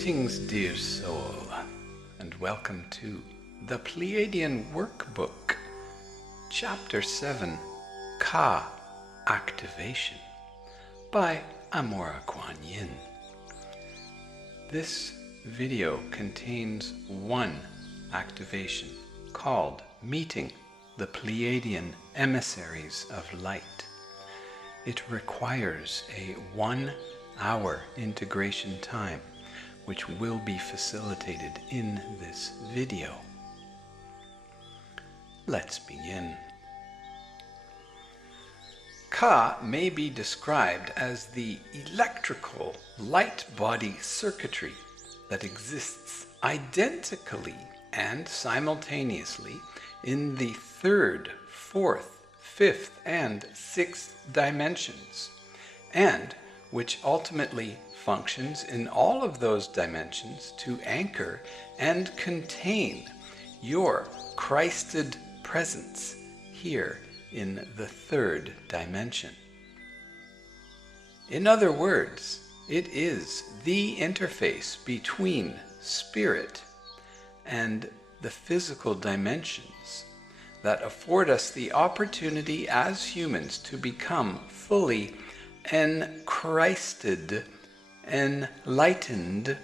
Greetings, dear soul, and welcome to the Pleiadian Workbook, Chapter 7, Ka Activation, by Amora Kuan Yin. This video contains one activation called Meeting the Pleiadian Emissaries of Light. It requires a 1-hour integration time, which will be facilitated in this video. Let's begin. Ka may be described as the electrical light body circuitry that exists identically and simultaneously in the third, fourth, fifth, and sixth dimensions, and which ultimately functions in all of those dimensions to anchor and contain your Christed presence here in the third dimension. In other words, it is the interface between spirit and the physical dimensions that afford us the opportunity as humans to become fully Christed, enlightened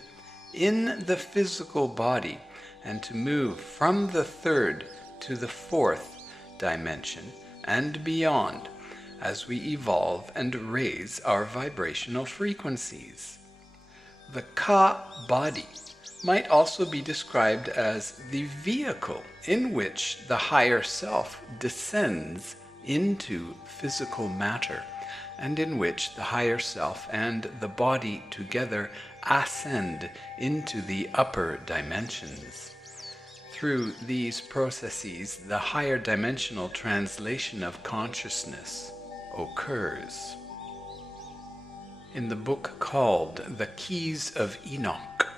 in the physical body, and to move from the third to the fourth dimension and beyond as we evolve and raise our vibrational frequencies. The Ka body might also be described as the vehicle in which the higher self descends into physical matter, and in which the higher self and the body together ascend into the upper dimensions. Through these processes, the higher dimensional translation of consciousness occurs. In the book called The Keys of Enoch,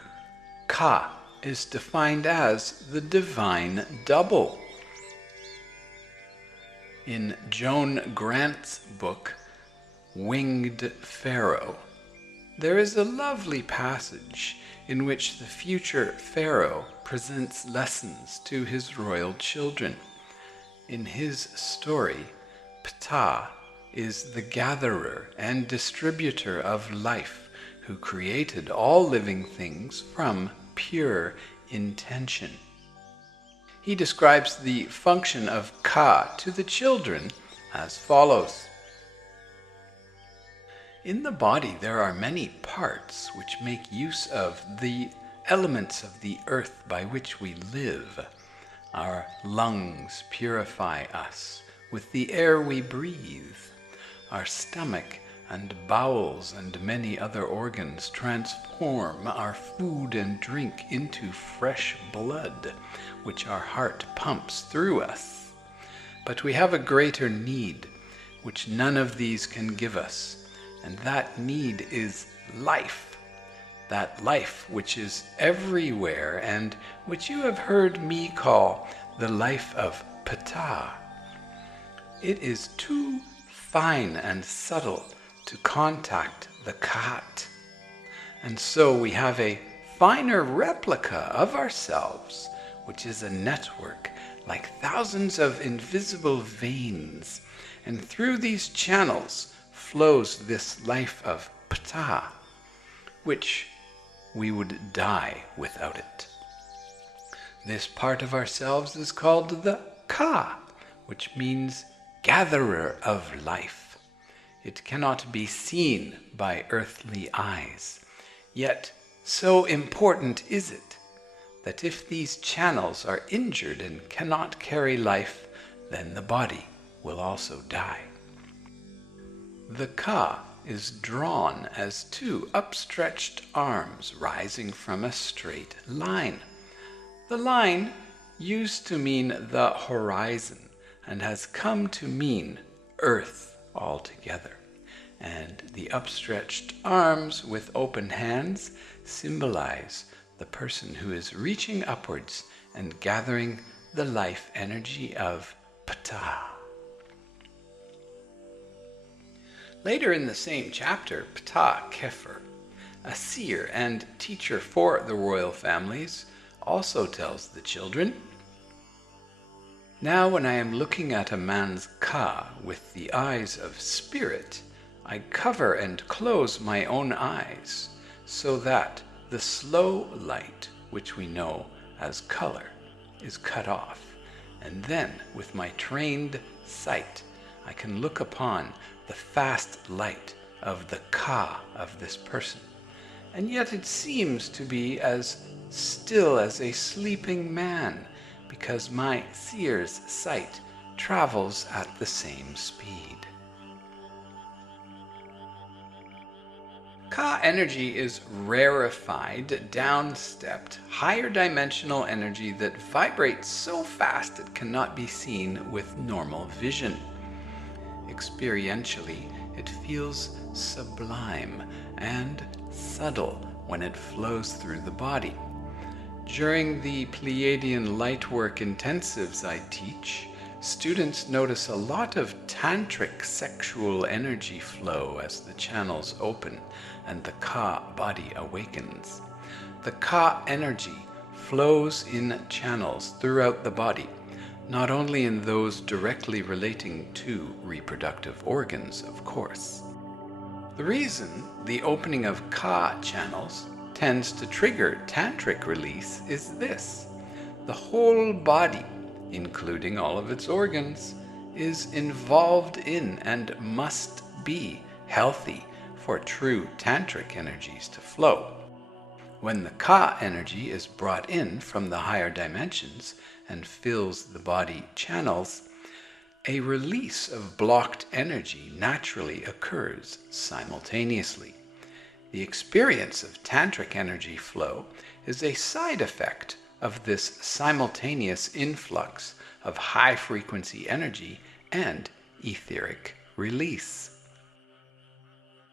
Ka is defined as the divine double. In Joan Grant's book, Winged Pharaoh, there is a lovely passage in which the future pharaoh presents lessons to his royal children. In his story, Ptah is the gatherer and distributor of life who created all living things from pure intention. He describes the function of Ka to the children as follows. In the body there are many parts which make use of the elements of the earth by which we live. Our lungs purify us with the air we breathe. Our stomach and bowels and many other organs transform our food and drink into fresh blood, which our heart pumps through us. But we have a greater need, which none of these can give us. And that need is life, that life which is everywhere and which you have heard me call the life of Ptah. It is too fine and subtle to contact the Khat, and so we have a finer replica of ourselves, which is a network like thousands of invisible veins, and through these channels flows this life of Ptah, which we would die without it. This part of ourselves is called the Ka, which means gatherer of life. It cannot be seen by earthly eyes, yet so important is it that if these channels are injured and cannot carry life, then the body will also die. The Ka is drawn as two upstretched arms rising from a straight line. The line used to mean the horizon and has come to mean earth altogether. And the upstretched arms with open hands symbolize the person who is reaching upwards and gathering the life energy of Ptah. Later in the same chapter, Ptah Kepher a seer and teacher for the royal families, also tells the children, "Now when I am looking at a man's ka with the eyes of spirit, I cover and close my own eyes, so that the slow light, which we know as color, is cut off, and then with my trained sight I can look upon the fast light of the ka of this person, and yet it seems to be as still as a sleeping man, because my seer's sight travels at the same speed." Ka energy is rarefied, down-stepped, higher dimensional energy that vibrates so fast it cannot be seen with normal vision. Experientially, it feels sublime and subtle when it flows through the body. During the Pleiadian Lightwork intensives I teach, students notice a lot of tantric sexual energy flow as the channels open and the Ka body awakens. The Ka energy flows in channels throughout the body, not only in those directly relating to reproductive organs, of course. The reason the opening of Ka channels tends to trigger tantric release is this: the whole body, including all of its organs, is involved in and must be healthy for true tantric energies to flow. When the Ka energy is brought in from the higher dimensions and fills the body channels, a release of blocked energy naturally occurs simultaneously. The experience of tantric energy flow is a side effect of this simultaneous influx of high-frequency energy and etheric release.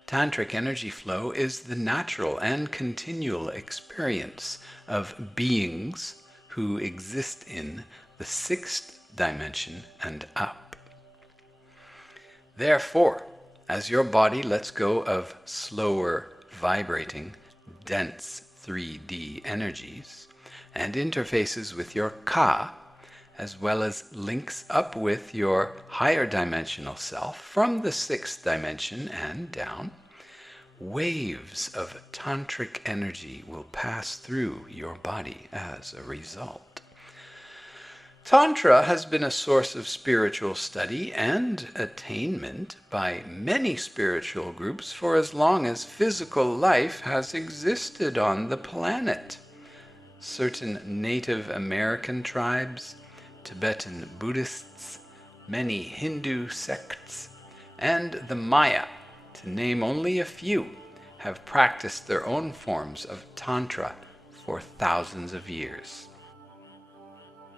Tantric energy flow is the natural and continual experience of beings who exist in the sixth dimension and up. Therefore, as your body lets go of slower, vibrating, dense 3D energies and interfaces with your Ka, as well as links up with your higher dimensional self from the sixth dimension and down, waves of tantric energy will pass through your body as a result. Tantra has been a source of spiritual study and attainment by many spiritual groups for as long as physical life has existed on the planet. Certain Native American tribes, Tibetan Buddhists, many Hindu sects, and the Maya, to name only a few, have practiced their own forms of Tantra for thousands of years.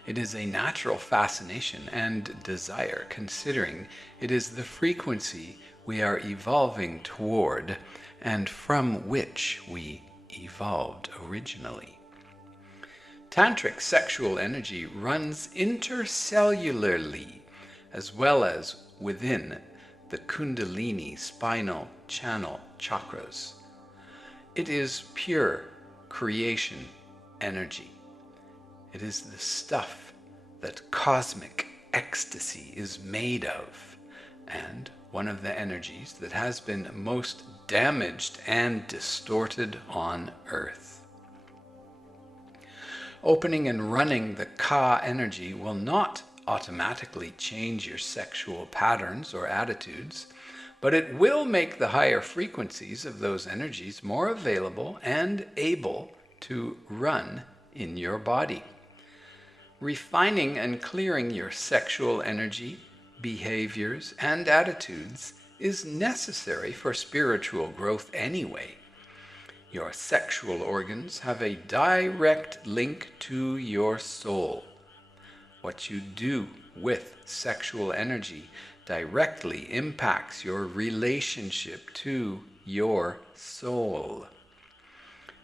It is a natural fascination and desire, considering it is the frequency we are evolving toward and from which we evolved originally. Tantric sexual energy runs intercellularly as well as within the Kundalini spinal channel chakras. It is pure creation energy. It is the stuff that cosmic ecstasy is made of, and one of the energies that has been most damaged and distorted on Earth. Opening and running the Ka energy will not automatically change your sexual patterns or attitudes, but it will make the higher frequencies of those energies more available and able to run in your body. Refining and clearing your sexual energy, behaviors, and attitudes is necessary for spiritual growth anyway. Your sexual organs have a direct link to your soul. What you do with sexual energy directly impacts your relationship to your soul.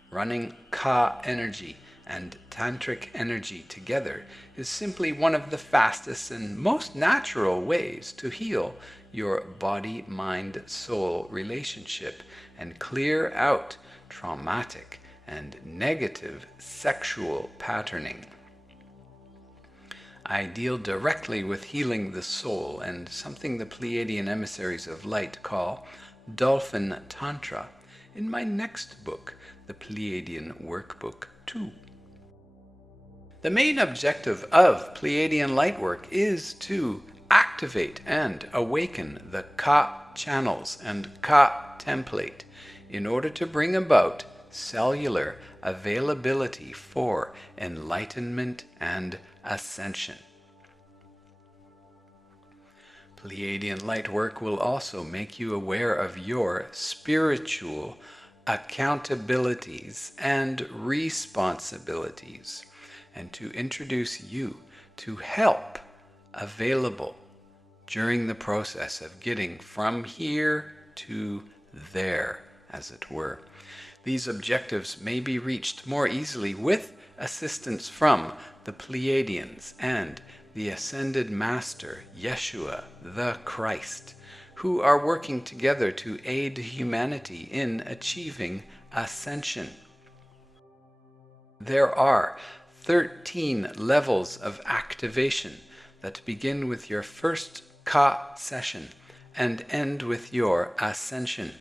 Running Ka energy and tantric energy together is simply one of the fastest and most natural ways to heal your body-mind-soul relationship and clear out traumatic and negative sexual patterning. I deal directly with healing the soul and something the Pleiadian emissaries of light call Dolphin Tantra in my next book, the Pleiadian Workbook 2. The main objective of Pleiadian lightwork is to activate and awaken the Ka channels and Ka template in order to bring about cellular availability for enlightenment and ascension. Pleiadian lightwork will also make you aware of your spiritual accountabilities and responsibilities, and to introduce you to help available during the process of getting from here to there, as it were. These objectives may be reached more easily with assistance from the Pleiadians and the Ascended Master, Yeshua the Christ, who are working together to aid humanity in achieving ascension. There are 13 levels of activation that begin with your first Ka session and end with your ascension.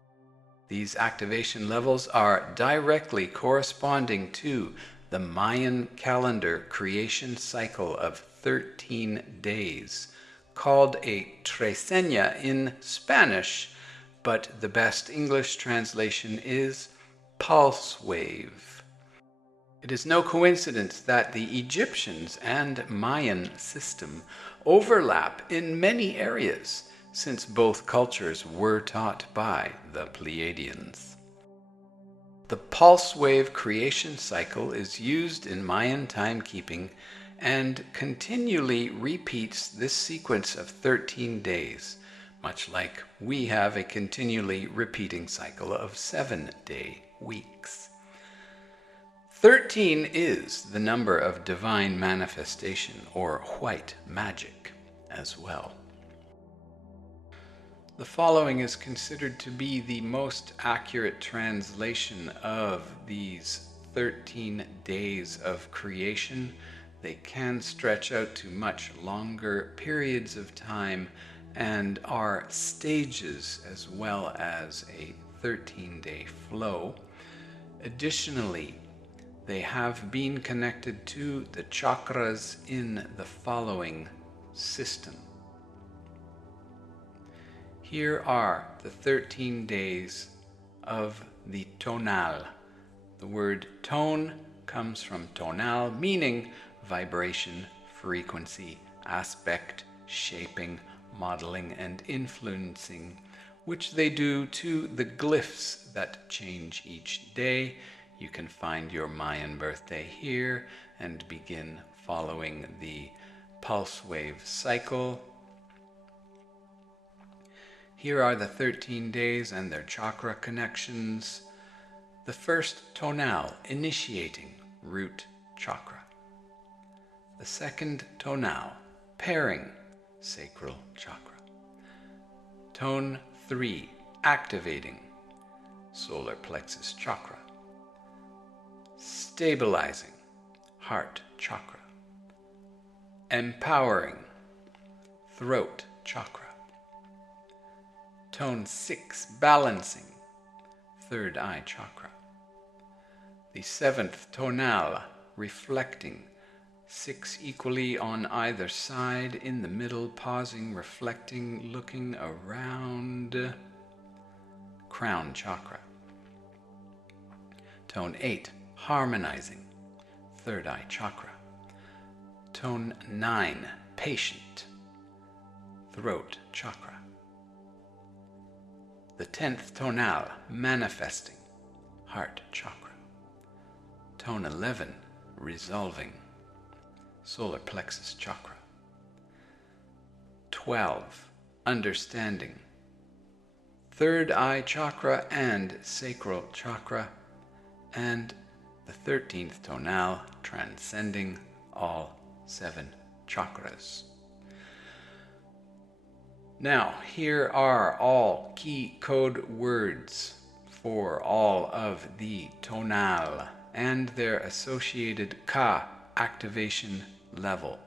These activation levels are directly corresponding to the Mayan calendar creation cycle of 13 days, called a treseña in Spanish, but the best English translation is pulse wave. It is no coincidence that the Egyptians and Mayan system overlap in many areas, since both cultures were taught by the Pleiadians. The pulse wave creation cycle is used in Mayan timekeeping and continually repeats this sequence of 13 days, much like we have a continually repeating cycle of 7-day weeks. 13 is the number of divine manifestation, or white magic, as well. The following is considered to be the most accurate translation of these 13 days of creation. They can stretch out to much longer periods of time and are stages as well as a 13-day flow. Additionally, they have been connected to the chakras in the following system. Here are the 13 days of the tonal. The word tone comes from tonal, meaning vibration, frequency, aspect, shaping, modeling, and influencing, which they do to the glyphs that change each day. You can find your Mayan birthday here and begin following the pulse wave cycle. Here are the 13 days and their chakra connections. The first tonal, initiating, root chakra. The second tonal, pairing, sacral chakra. Tone 3, activating, solar plexus chakra. Stabilizing, heart chakra. Empowering, throat chakra. Tone 6, balancing, third eye chakra. The seventh tonal, reflecting, 6 equally on either side, in the middle, pausing, reflecting, looking around, crown chakra. Tone 8, harmonizing, third eye chakra. Tone 9, patient, throat chakra. The 10th tonal, manifesting, heart chakra. Tone 11, resolving, solar plexus chakra. 12, understanding, third eye chakra and sacral chakra. And the 13th tonal, transcending all 7 chakras. Now, here are all key code words for all of the tonal and their associated Ka activation level.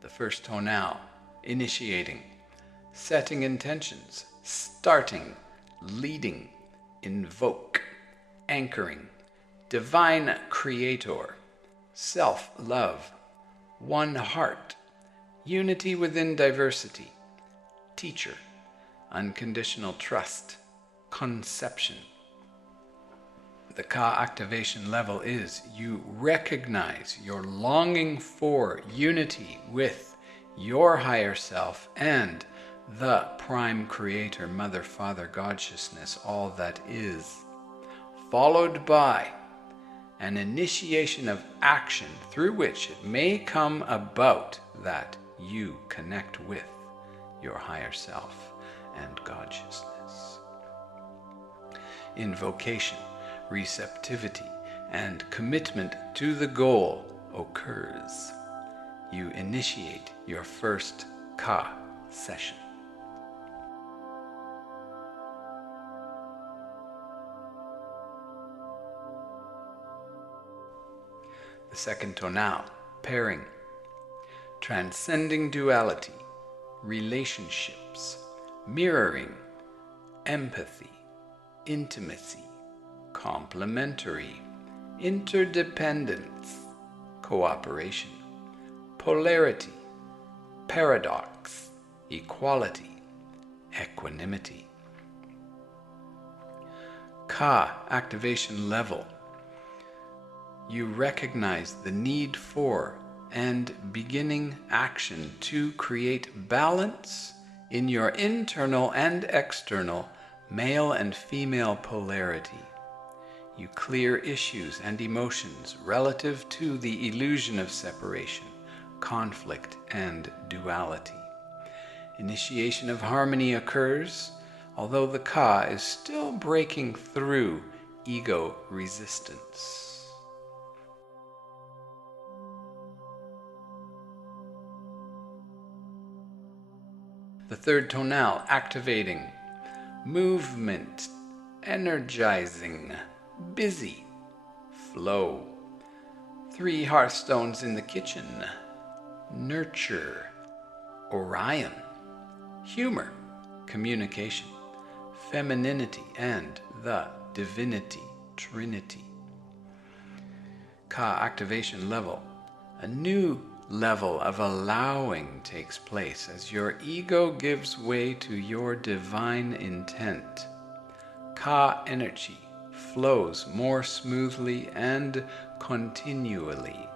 The first tonal, initiating, setting intentions, starting, leading, invoke, anchoring, divine creator, self-love, one heart, unity within diversity, teacher, unconditional trust, conception. The Ka activation level is you recognize your longing for unity with your higher self and the prime creator, mother, father, God-sciousness, all that is, followed by an initiation of action through which it may come about that you connect with your higher self and God-sciousness. Invocation, receptivity, and commitment to the goal occurs. You initiate your first Ka session. The second tonal, pairing, transcending duality, relationships, mirroring, empathy, intimacy, complementary, interdependence, cooperation, polarity, paradox, equality, equanimity. Ka activation level. You recognize the need for and beginning action to create balance in your internal and external male and female polarity. You clear issues and emotions relative to the illusion of separation, conflict, and duality. Initiation of harmony occurs, although the Ka is still breaking through ego resistance. The third tonal, activating, movement, energizing, busy, flow. 3 hearthstones in the kitchen, nurture, Orion, humor, communication, femininity, and the divinity, Trinity. Ka activation level, a new level of allowing takes place as your ego gives way to your divine intent. Ka energy flows more smoothly and continually.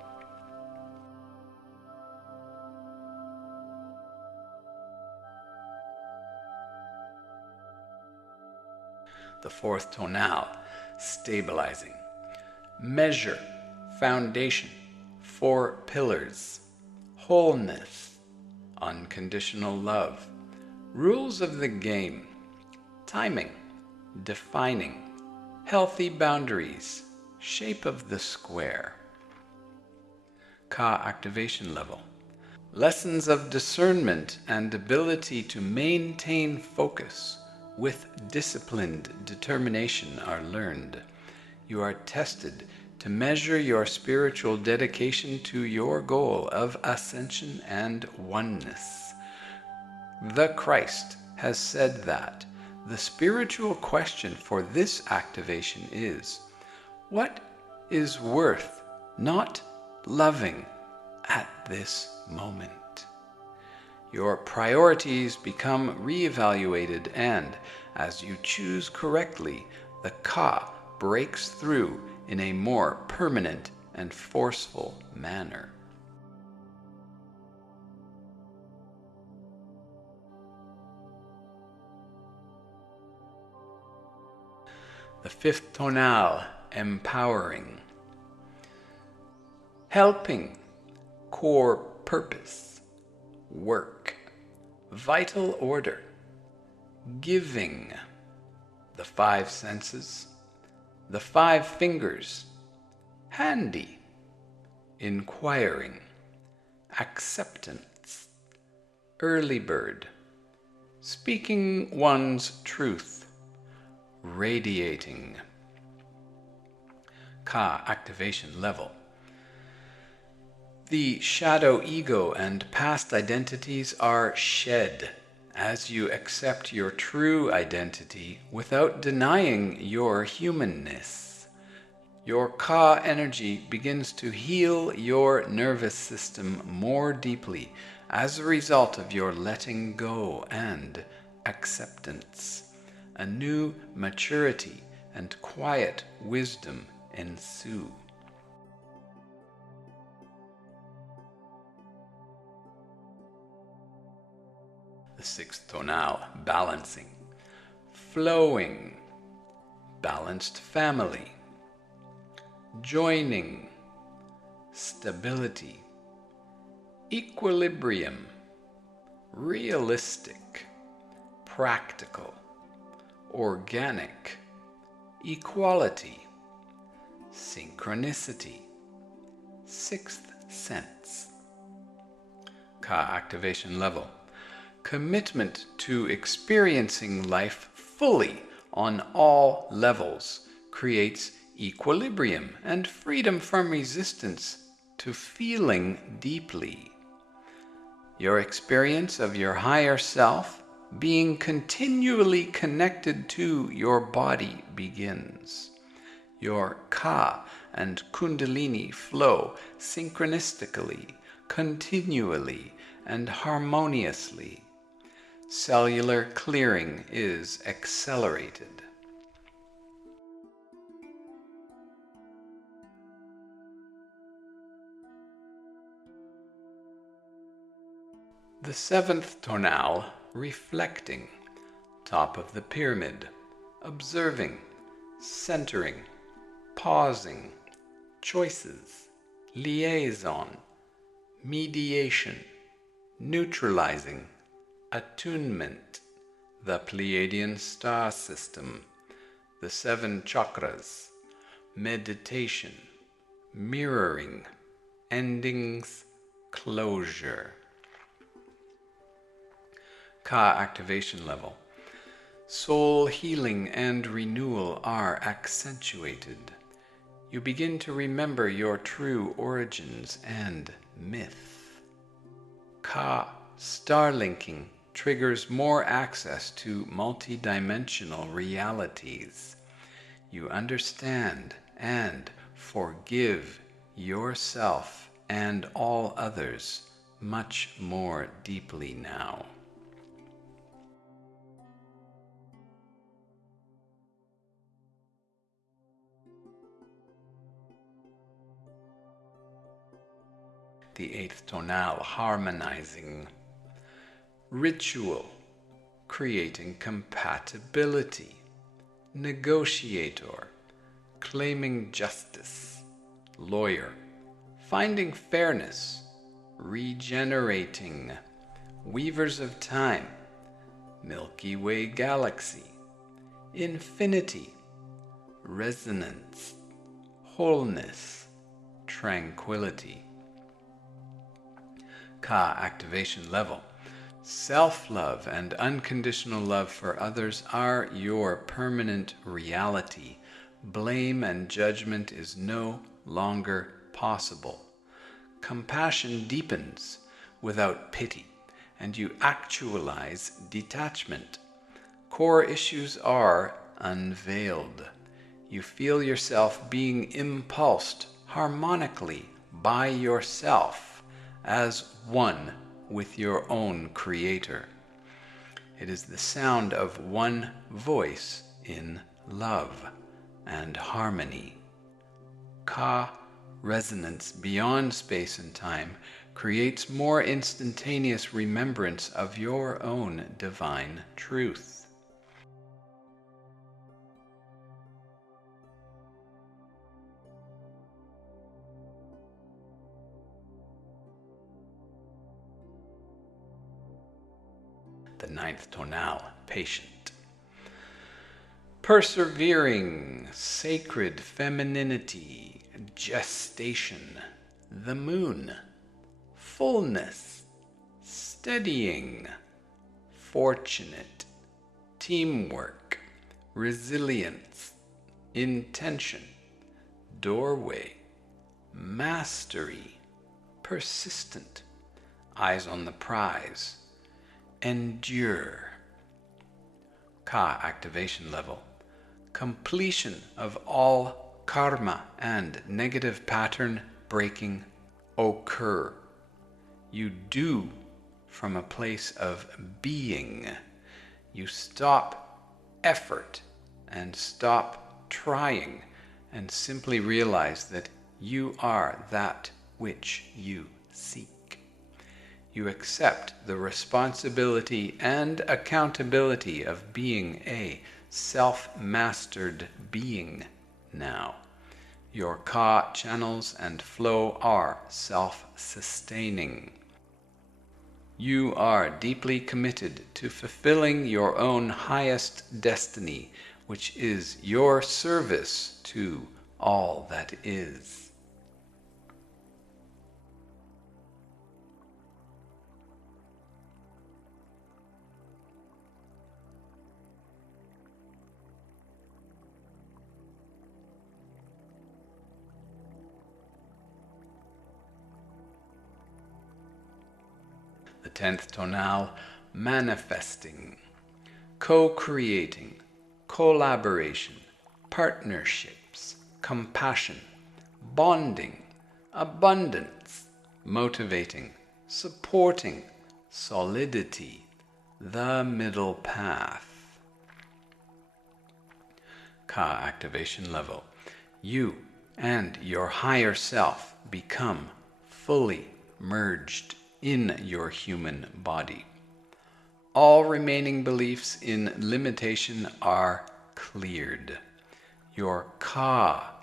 The fourth tonal, stabilizing, measure, foundation, 4 pillars, wholeness, unconditional love, rules of the game, timing, defining, healthy boundaries, shape of the square. Ka activation level, lessons of discernment and ability to maintain focus with disciplined determination are learned. You are tested to measure your spiritual dedication to your goal of ascension and oneness. The Christ has said that the spiritual question for this activation is, what is worth not loving at this moment? Your priorities become reevaluated, and as you choose correctly, the Ka breaks through in a more permanent and forceful manner. The fifth tonal, empowering, helping, core purpose, work, vital order, giving, the 5 senses, the 5 fingers, handy, inquiring, acceptance, early bird, speaking one's truth, radiating. Ka activation level. The shadow ego and past identities are shed as you accept your true identity without denying your humanness. Your Ka energy begins to heal your nervous system more deeply as a result of your letting go and acceptance. A new maturity and quiet wisdom ensue. The sixth tonal, balancing. Flowing, balanced family. Joining, stability. Equilibrium, realistic, practical. Organic, equality. Synchronicity, sixth sense. Ka activation level. Commitment to experiencing life fully on all levels creates equilibrium and freedom from resistance to feeling deeply. Your experience of your higher self being continually connected to your body begins. Your Ka and Kundalini flow synchronistically, continually, and harmoniously. Cellular clearing is accelerated. The seventh tonal, reflecting, top of the pyramid, observing, centering, pausing, choices, liaison, mediation, neutralizing, attunement, the Pleiadian star system, the 7 chakras, meditation, mirroring, endings, closure. Ka activation level. Soul healing and renewal are accentuated. You begin to remember your true origins and myth. Ka starlinking triggers more access to multidimensional realities. You understand and forgive yourself and all others much more deeply now. The eighth tonal, harmonizing. Ritual, creating compatibility. Negotiator, claiming justice. Lawyer, finding fairness. Regenerating. Weavers of time. Milky Way galaxy. Infinity. Resonance. Wholeness. Tranquility. Ka activation level. Self-love and unconditional love for others are your permanent reality. Blame and judgment is no longer possible. Compassion deepens without pity, and you actualize detachment. Core issues are unveiled. You feel yourself being impulsed harmonically by yourself as one with your own Creator. It is the sound of one voice in love and harmony. Ka resonance beyond space and time creates more instantaneous remembrance of your own divine truth. The ninth tonal, patient. Persevering, sacred femininity, gestation, the moon, fullness, steadying, fortunate, teamwork, resilience, intention, doorway, mastery, persistent, eyes on the prize, endure. Ka activation level, completion of all karma and negative pattern breaking occur. You do from a place of being. You stop effort and stop trying and simply realize that you are that which you seek. You accept the responsibility and accountability of being a self-mastered being now. Your Ka channels and flow are self-sustaining. You are deeply committed to fulfilling your own highest destiny, which is your service to all that is. The 10th tonal, manifesting, co-creating, collaboration, partnerships, compassion, bonding, abundance, motivating, supporting, solidity, the middle path. Ka activation level. You and your higher self become fully merged in your human body. All remaining beliefs in limitation are cleared. Your Ka,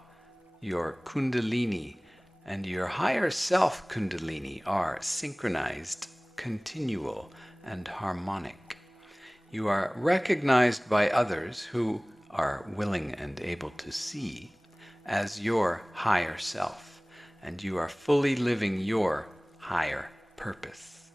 your Kundalini, and your higher self Kundalini are synchronized, continual, and harmonic. You are recognized by others who are willing and able to see as your higher self, and you are fully living your higher purpose.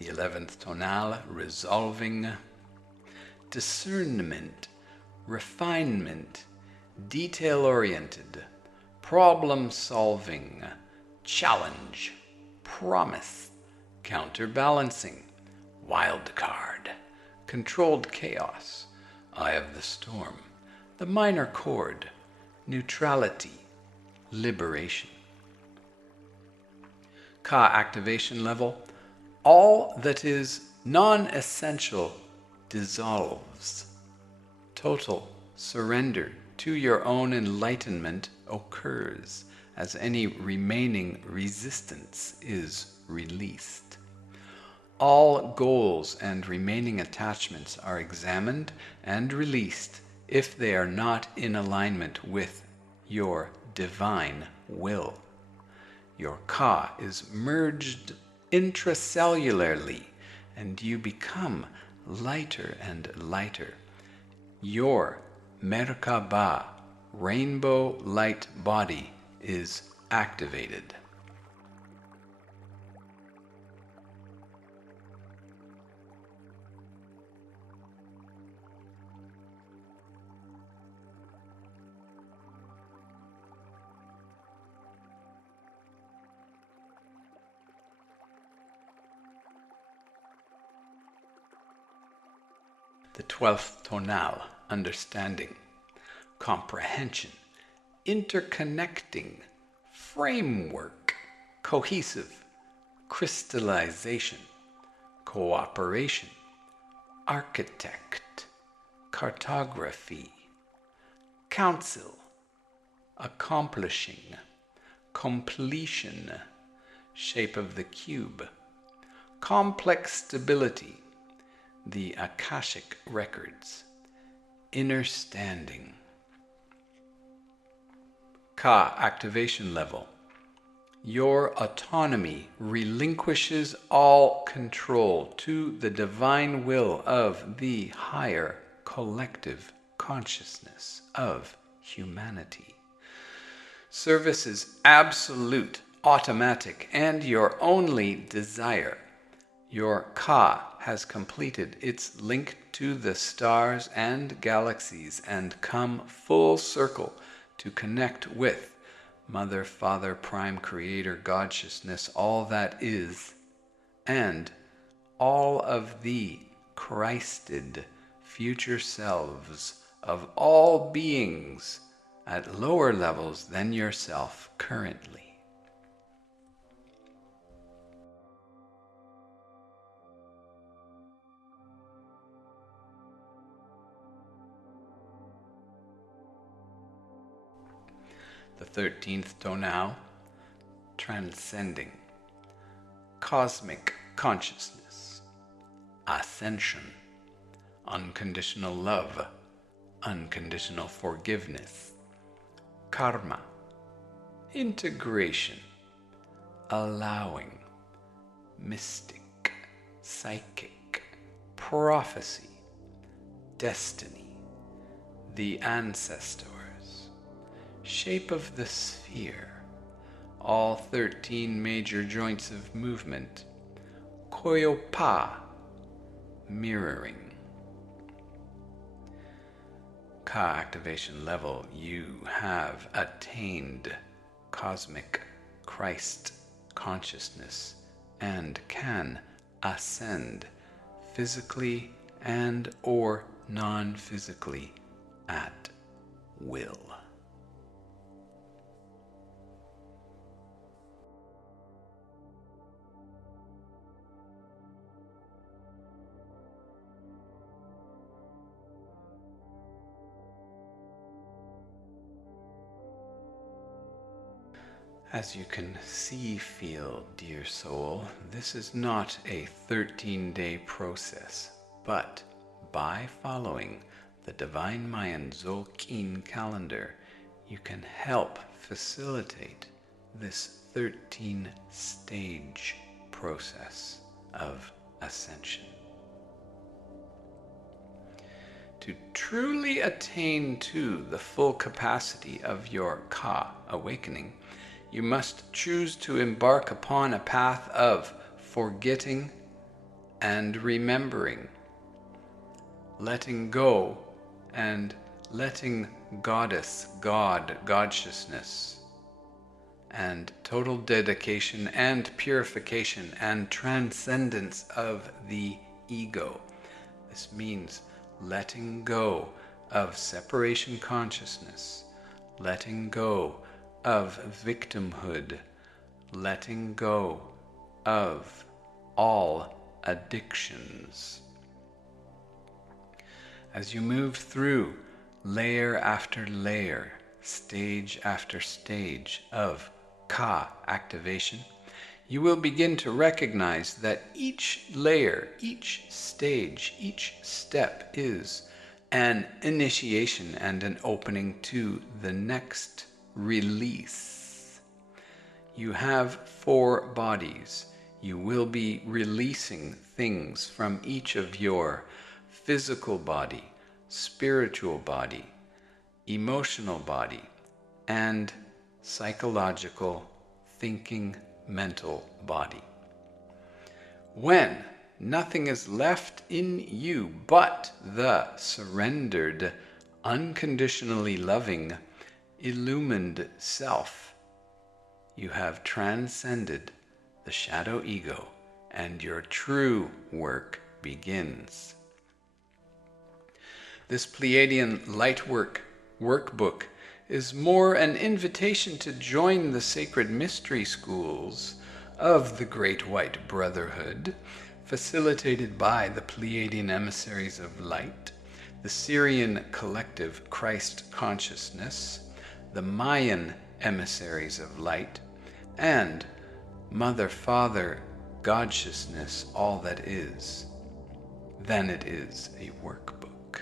The 11th tonal, resolving, discernment, refinement, detail-oriented, problem-solving, challenge, promise, counterbalancing, wild card, controlled chaos, eye of the storm, the minor chord, neutrality, liberation. Ka activation level, all that is non-essential dissolves. Total surrender to your own enlightenment occurs as any remaining resistance is released. All goals and remaining attachments are examined and released if they are not in alignment with your divine will. Your Ka is merged intracellularly, and you become lighter and lighter. Your Merkaba, rainbow light body, is activated. The 12th tonal, understanding, comprehension, interconnecting, framework, cohesive, crystallization, cooperation, architect, cartography, counsel, accomplishing, completion, shape of the cube, complex stability, the Akashic records, inner standing. Ka activation level, Your autonomy relinquishes all control to the divine will of the higher collective consciousness of humanity. Service is absolute, automatic, and your only desire. Your Ka has completed its link to the stars and galaxies and come full circle to connect with Mother, Father, Prime Creator, God-sciousness, all that is, and all of the Christed future selves of all beings at lower levels than yourself currently. The 13th tonal, transcending, cosmic consciousness, ascension, unconditional love, unconditional forgiveness, karma, integration, allowing, mystic, psychic, prophecy, destiny, the ancestors, shape of the sphere, all 13 major joints of movement, koyopa, mirroring. Ka activation level, you have attained cosmic Christ consciousness and can ascend physically and or non-physically at will. As you can see, feel, dear soul, this is not a 13-day process, but by following the Divine Mayan Tzolk'in calendar, you can help facilitate this 13-stage process of ascension. To truly attain to the full capacity of your Ka awakening, you must choose to embark upon a path of forgetting and remembering, letting go and letting Goddess, God, God-sciousness, and total dedication and purification and transcendence of the ego. This means letting go of separation consciousness, letting go of victimhood, letting go of all addictions. As you move through layer after layer, stage after stage of Ka activation, you will begin to recognize that each layer, each stage, each step is an initiation and an opening to the next release. You have 4 bodies. You will be releasing things from each of your physical body, spiritual body, emotional body, and psychological, thinking, mental body. When nothing is left in you but the surrendered, unconditionally loving, illumined self, you have transcended the shadow ego and your true work begins. This Pleiadian light workbook is more an invitation to join the sacred mystery schools of the Great White Brotherhood, facilitated by the Pleiadian Emissaries of Light, the Syrian Collective Christ Consciousness, the Mayan Emissaries of Light, and Mother, Father, God-sciousness, all that is. Then it is a workbook.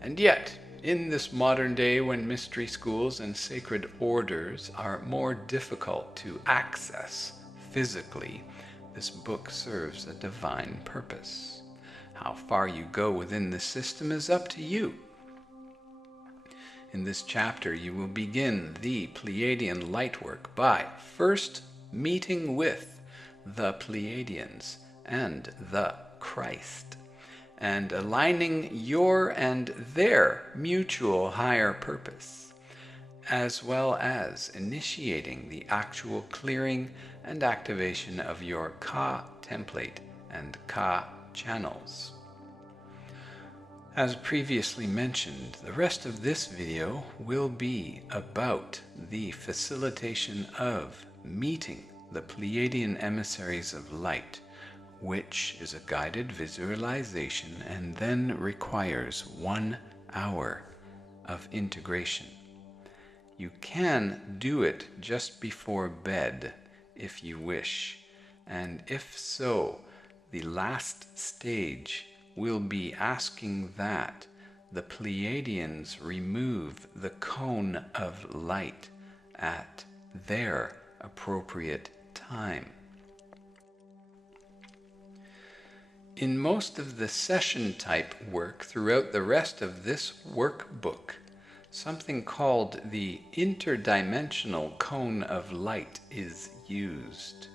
And yet, In this modern day, when mystery schools and sacred orders are more difficult to access physically, this book serves a divine purpose. How far you go within this system is up to you. In this chapter, you will begin the Pleiadian lightwork by first meeting with the Pleiadians and the Christ, and aligning your and their mutual higher purpose, as well as initiating the actual clearing and activation of your Ka template and Ka channels. As previously mentioned, the rest of this video will be about the facilitation of meeting the Pleiadian emissaries of light, which is a guided visualization and then requires 1 hour of integration. You can do it just before bed if you wish, and if so, the last stage will be asking that the Pleiadians remove the cone of light at their appropriate time. In most of the session type work throughout the rest of this workbook, something called the interdimensional cone of light is used.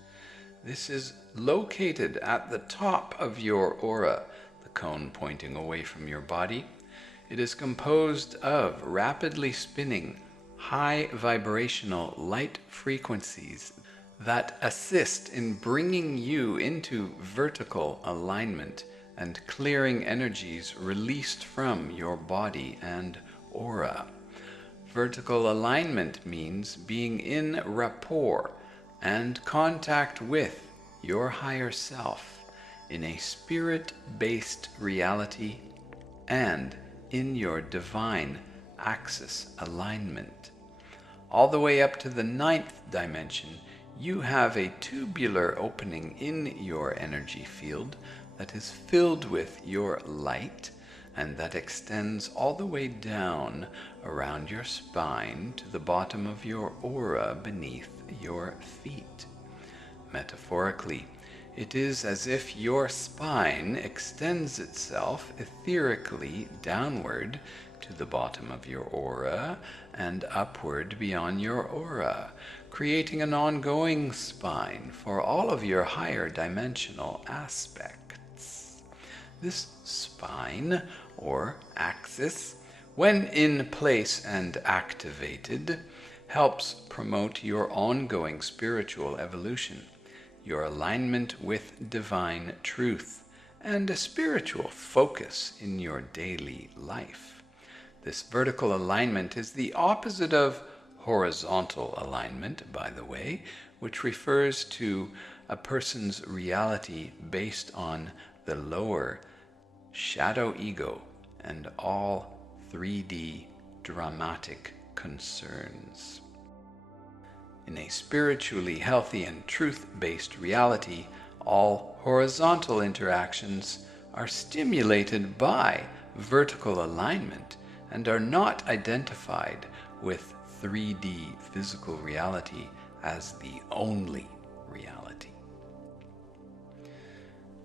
This is located at the top of your aura, the cone pointing away from your body. It is composed of rapidly spinning, high vibrational light frequencies that assist in bringing you into vertical alignment and clearing energies released from your body and aura. Vertical alignment means being in rapport and contact with your higher self in a spirit-based reality and in your divine axis alignment. All the way up to the 9th dimension, you have a tubular opening in your energy field that is filled with your light and that extends all the way down around your spine to the bottom of your aura beneath your feet. Metaphorically, it is as if your spine extends itself etherically downward to the bottom of your aura and upward beyond your aura, creating an ongoing spine for all of your higher dimensional aspects. This spine, or axis, when in place and activated, helps promote your ongoing spiritual evolution, your alignment with divine truth, and a spiritual focus in your daily life. This vertical alignment is the opposite of horizontal alignment, by the way, which refers to a person's reality based on the lower shadow ego and all 3D dramatic concerns. In a spiritually healthy and truth-based reality, all horizontal interactions are stimulated by vertical alignment and are not identified with 3D physical reality as the only reality.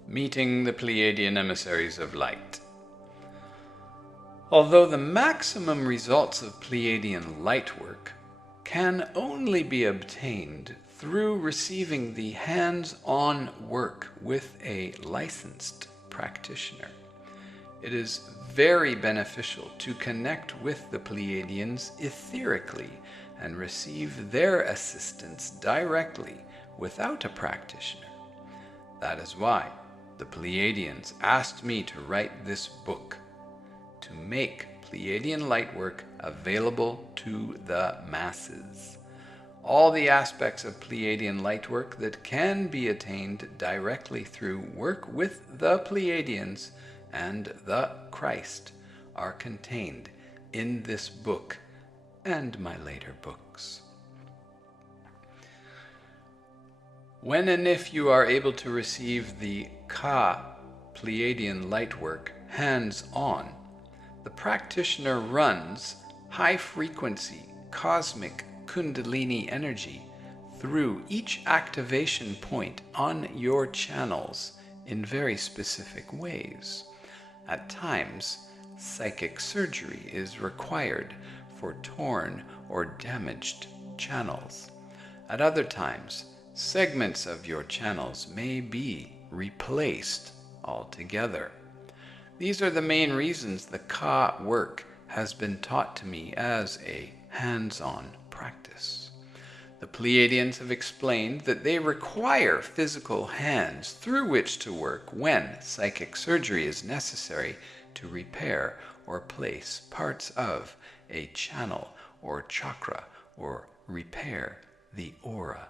Meeting the Pleiadian emissaries of light. Although the maximum results of Pleiadian light work can only be obtained through receiving the hands-on work with a licensed practitioner, it is very beneficial to connect with the Pleiadians etherically and receive their assistance directly without a practitioner. That is why the Pleiadians asked me to write this book, to make Pleiadian lightwork available to the masses. All the aspects of Pleiadian lightwork that can be attained directly through work with the Pleiadians and the Christ are contained in this book and my later books. When and if you are able to receive the Ka Pleiadian lightwork hands-on, the practitioner runs high-frequency cosmic Kundalini energy through each activation point on your channels in very specific ways. At times, psychic surgery is required for torn or damaged channels. At other times, segments of your channels may be replaced altogether. These are the main reasons the Ka work has been taught to me as a hands-on practice. The Pleiadians have explained that they require physical hands through which to work when psychic surgery is necessary to repair or place parts of a channel or chakra or repair the aura.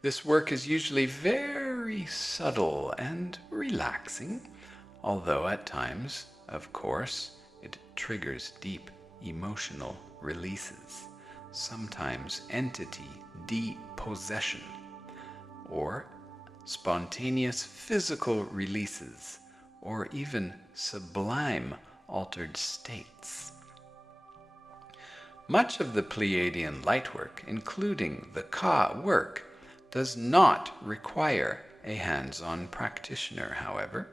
This work is usually very subtle and relaxing, although at times, of course, it triggers deep emotional releases, sometimes entity depossession, or spontaneous physical releases, or even sublime altered states. Much of the Pleiadian lightwork, including the Ka work, does not require a hands-on practitioner, however.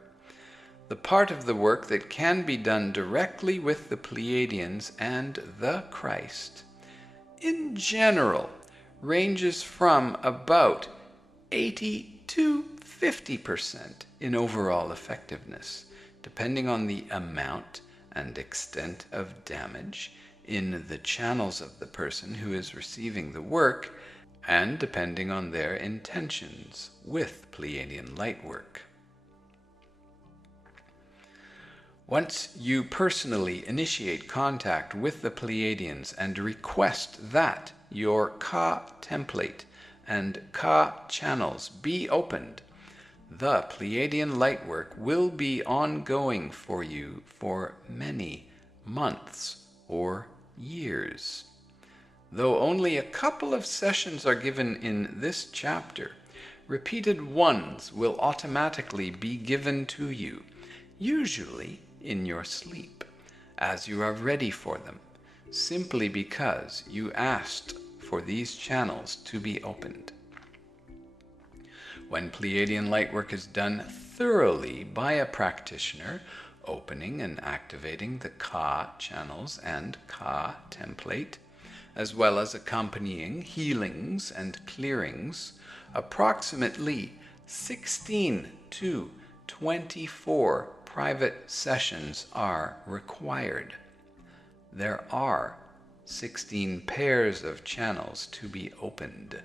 The part of the work that can be done directly with the Pleiadians and the Christ, in general, ranges from about 80 to 50% in overall effectiveness, depending on the amount and extent of damage in the channels of the person who is receiving the work, and depending on their intentions with Pleiadian lightwork. Once you personally initiate contact with the Pleiadians and request that your Ka template and Ka channels be opened, the Pleiadian lightwork will be ongoing for you for many months or years. Though only a couple of sessions are given in this chapter, repeated ones will automatically be given to you, usually in your sleep, as you are ready for them, simply because you asked for these channels to be opened. When Pleiadian lightwork is done thoroughly by a practitioner, opening and activating the Ka channels and Ka template, as well as accompanying healings and clearings, approximately 16 to 24 private sessions are required. There are 16 pairs of channels to be opened,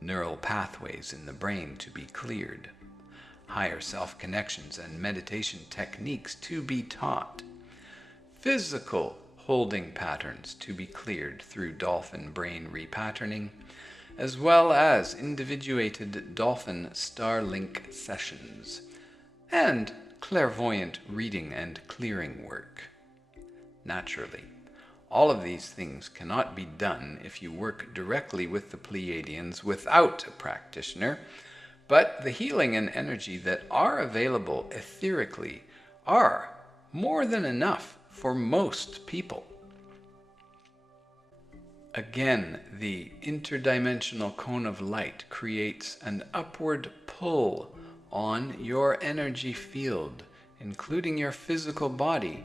neural pathways in the brain to be cleared, higher self-connections and meditation techniques to be taught, physical holding patterns to be cleared through dolphin brain repatterning, as well as individuated dolphin Starlink sessions, and clairvoyant reading and clearing work. Naturally, all of these things cannot be done if you work directly with the Pleiadians without a practitioner, but the healing and energy that are available etherically are more than enough for most people. Again, the interdimensional cone of light creates an upward pull on your energy field, including your physical body,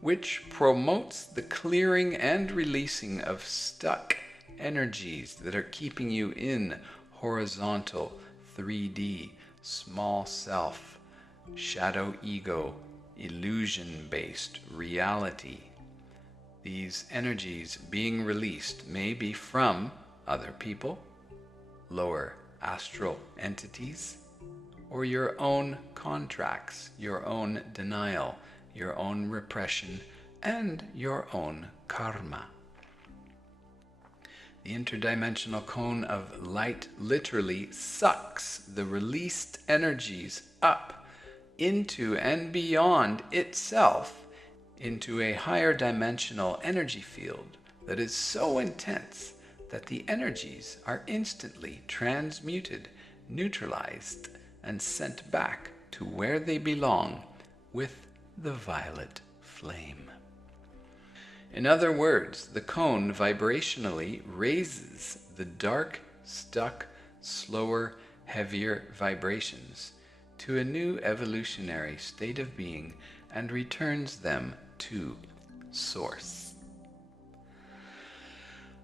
which promotes the clearing and releasing of stuck energies that are keeping you in horizontal 3D, small self, shadow ego, illusion-based reality. These energies being released may be from other people, lower astral entities, or your own contracts, your own denial, your own repression, and your own karma. The interdimensional cone of light literally sucks the released energies up into and beyond itself into a higher dimensional energy field that is so intense that the energies are instantly transmuted, neutralized, and sent back to where they belong with the violet flame. flame. In other words, the cone vibrationally raises the dark, stuck, slower, heavier vibrations to a new evolutionary state of being and returns them to Source.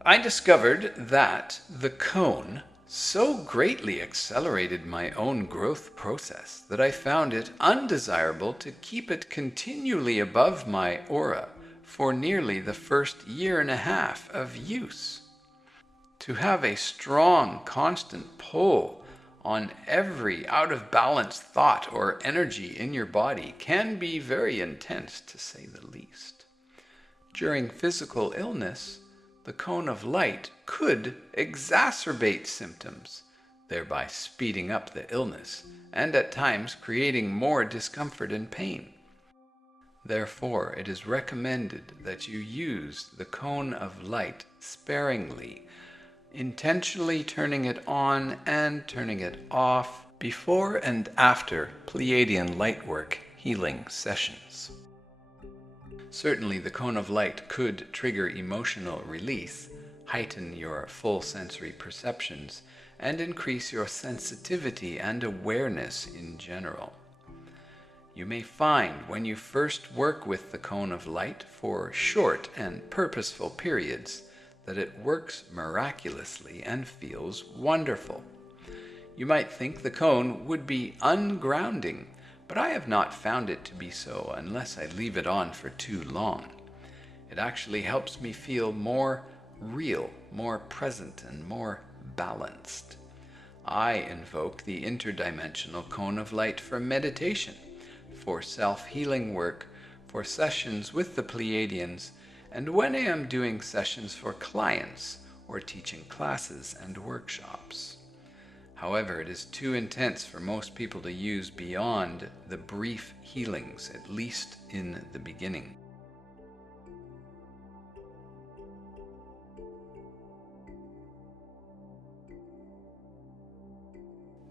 I discovered that the cone so greatly accelerated my own growth process that I found it undesirable to keep it continually above my aura for nearly the first year and a half of use. To have a strong, constant pull on every out of balance thought or energy in your body can be very intense, to say the least. During physical illness, the cone of light could exacerbate symptoms, thereby speeding up the illness and at times creating more discomfort and pain. Therefore, it is recommended that you use the cone of light sparingly, intentionally turning it on and turning it off before and after Pleiadian lightwork healing sessions. Certainly, the cone of light could trigger emotional release, heighten your full sensory perceptions, and increase your sensitivity and awareness in general. You may find when you first work with the cone of light for short and purposeful periods that it works miraculously and feels wonderful. You might think the cone would be ungrounding, but I have not found it to be so unless I leave it on for too long. It actually helps me feel more real, more present, and more balanced. I invoke the interdimensional cone of light for meditation, for self-healing work, for sessions with the Pleiadians, and when I am doing sessions for clients or teaching classes and workshops. However, it is too intense for most people to use beyond the brief healings, at least in the beginning.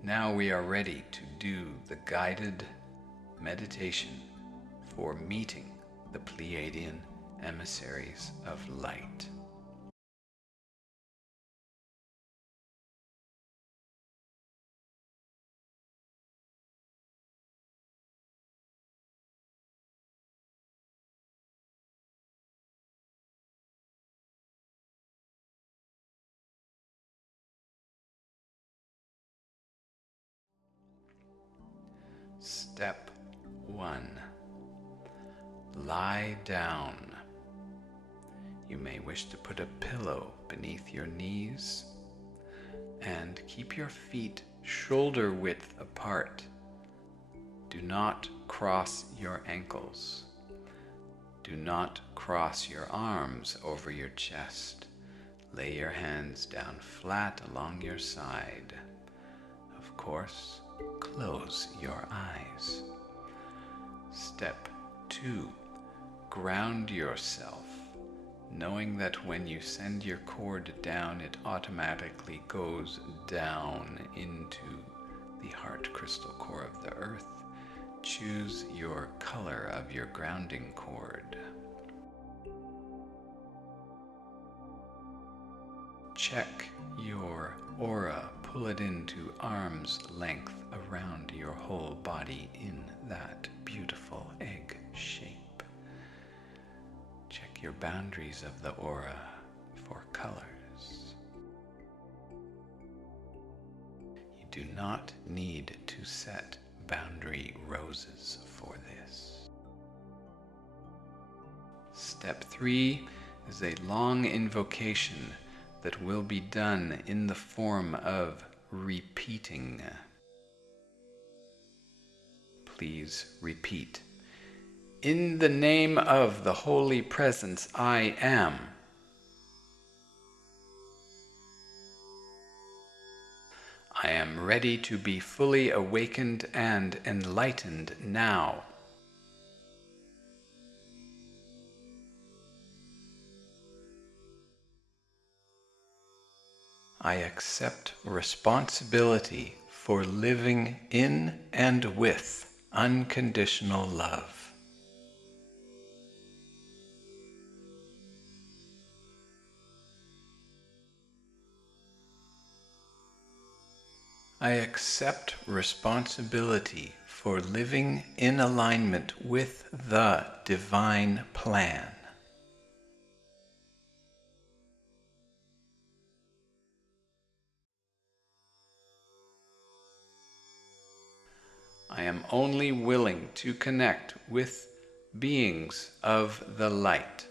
Now we are ready to do the guided meditation for meeting the Pleiadian emissaries of light. Step 1. Lie down. You may wish to put a pillow beneath your knees and keep your feet shoulder width apart. Do not cross your ankles. Do not cross your arms over your chest. Lay your hands down flat along your side. Of course, close your eyes. Step 2. Ground yourself, knowing that when you send your cord down, it automatically goes down into the heart crystal core of the earth. Choose your color of your grounding cord. Check your aura. Pull it into arm's length around your whole body in that beautiful egg shape. Check your boundaries of the aura for colors. You do not need to set boundary roses for this. Step 3 is a long invocation that will be done in the form of repeating. Please repeat. In the name of the Holy Presence I am. I am ready to be fully awakened and enlightened now. I accept responsibility for living in and with unconditional love. I accept responsibility for living in alignment with the divine plan. I am only willing to connect with beings of the light.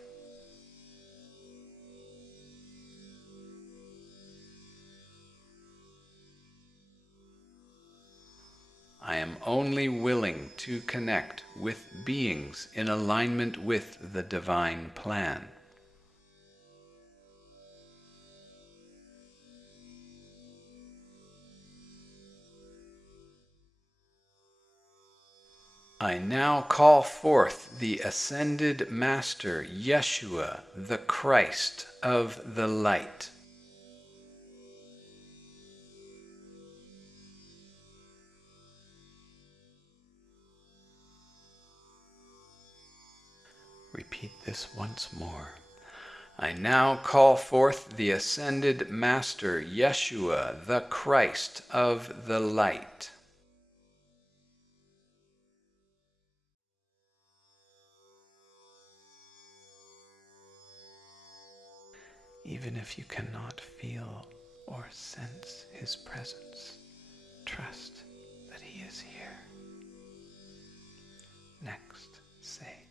I am only willing to connect with beings in alignment with the divine plan. I now call forth the Ascended Master, Yeshua, the Christ of the Light. Repeat this once more. I now call forth the Ascended Master, Yeshua, the Christ of the Light. Even if you cannot feel or sense His presence, trust that He is here. Next, say,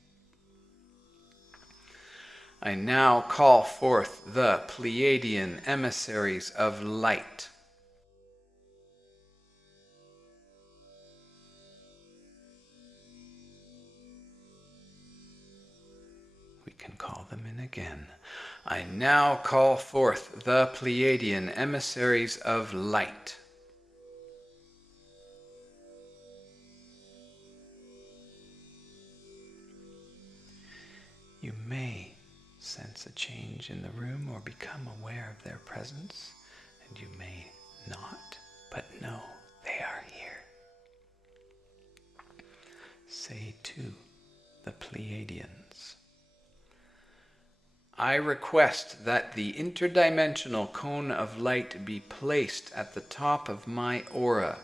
I now call forth the Pleiadian emissaries of light. We can call them in again. I now call forth the Pleiadian emissaries of light. You may sense a change in the room or become aware of their presence, and you may not, but know they are here. Say to the Pleiadians, I request that the interdimensional cone of light be placed at the top of my aura.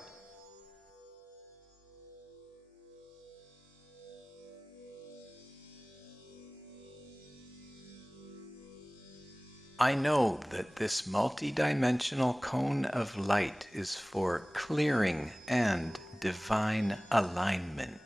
I know that this multidimensional cone of light is for clearing and divine alignment.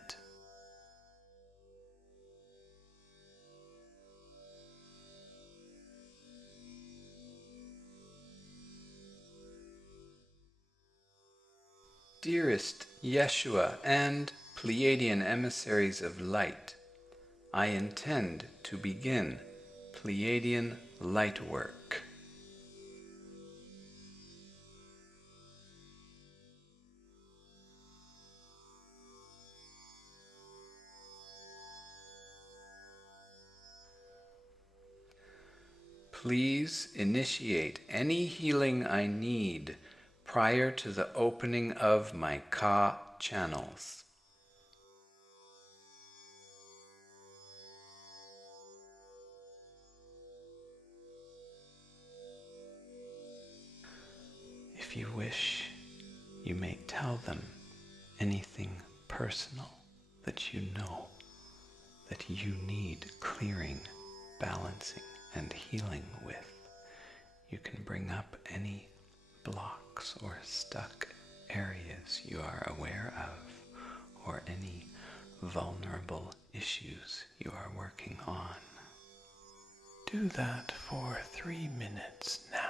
Dearest Yeshua and Pleiadian emissaries of light, I intend to begin Pleiadian light work. Please initiate any healing I need prior to the opening of my Ka channels. If you wish, you may tell them anything personal that you know that you need clearing, balancing, and healing with. You can bring up any blocks or stuck areas you are aware of, or any vulnerable issues you are working on. Do that for 3 minutes now.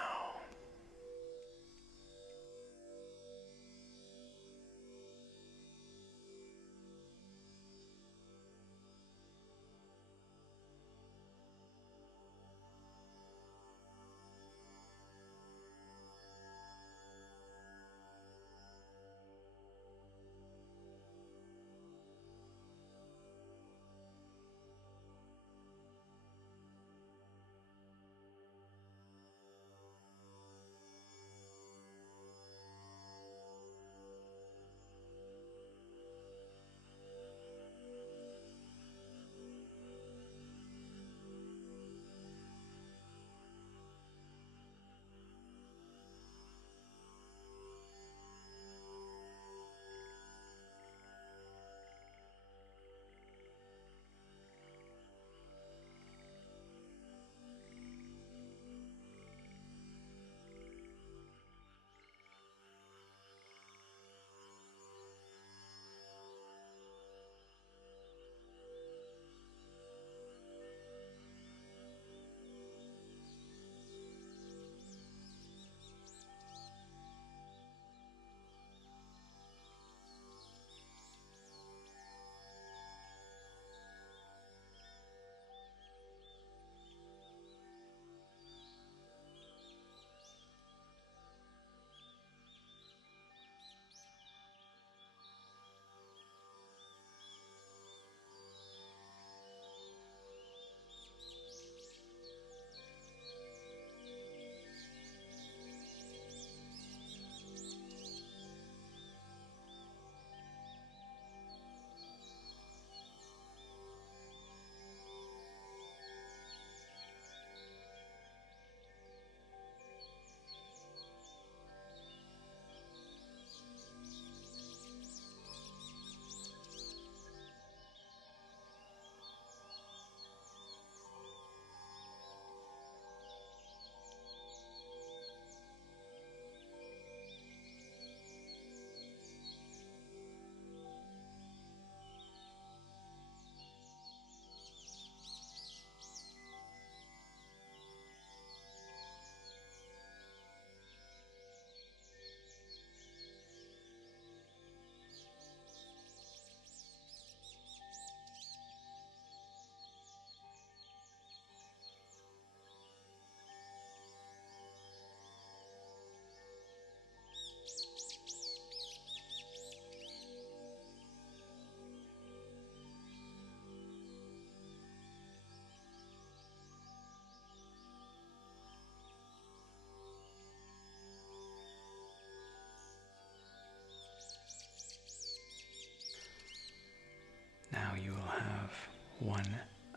1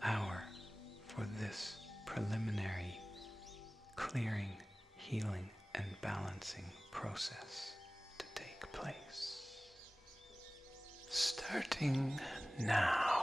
hour for this preliminary clearing, healing, and balancing process to take place. Starting now.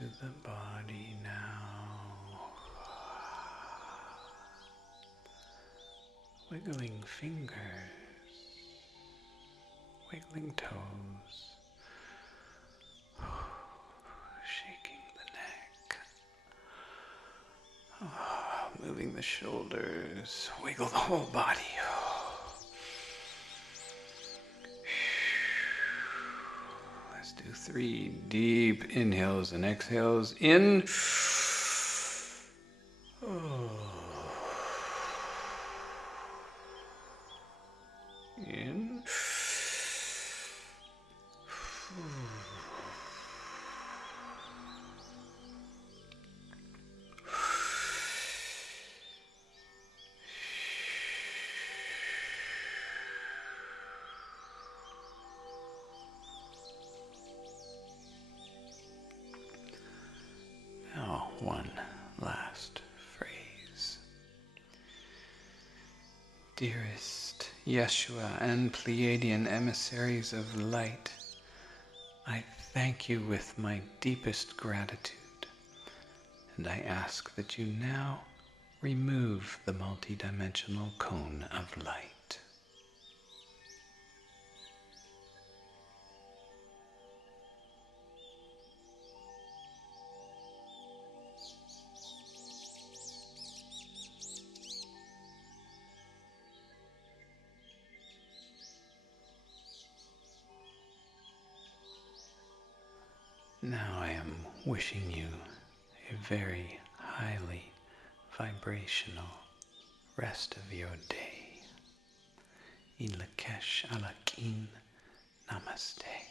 to the body now. Wiggling fingers, wiggling toes, shaking the neck, moving the shoulders, wiggle the whole body. Let's do 3 deep inhales and exhales. In. In. Now, one last phrase. Dearest Yeshua and Pleiadian emissaries of light, I thank you with my deepest gratitude, and I ask that you now remove the multidimensional cone of light. Now I am wishing you a very highly vibrational rest of your day. In Lak'esh, Namaste.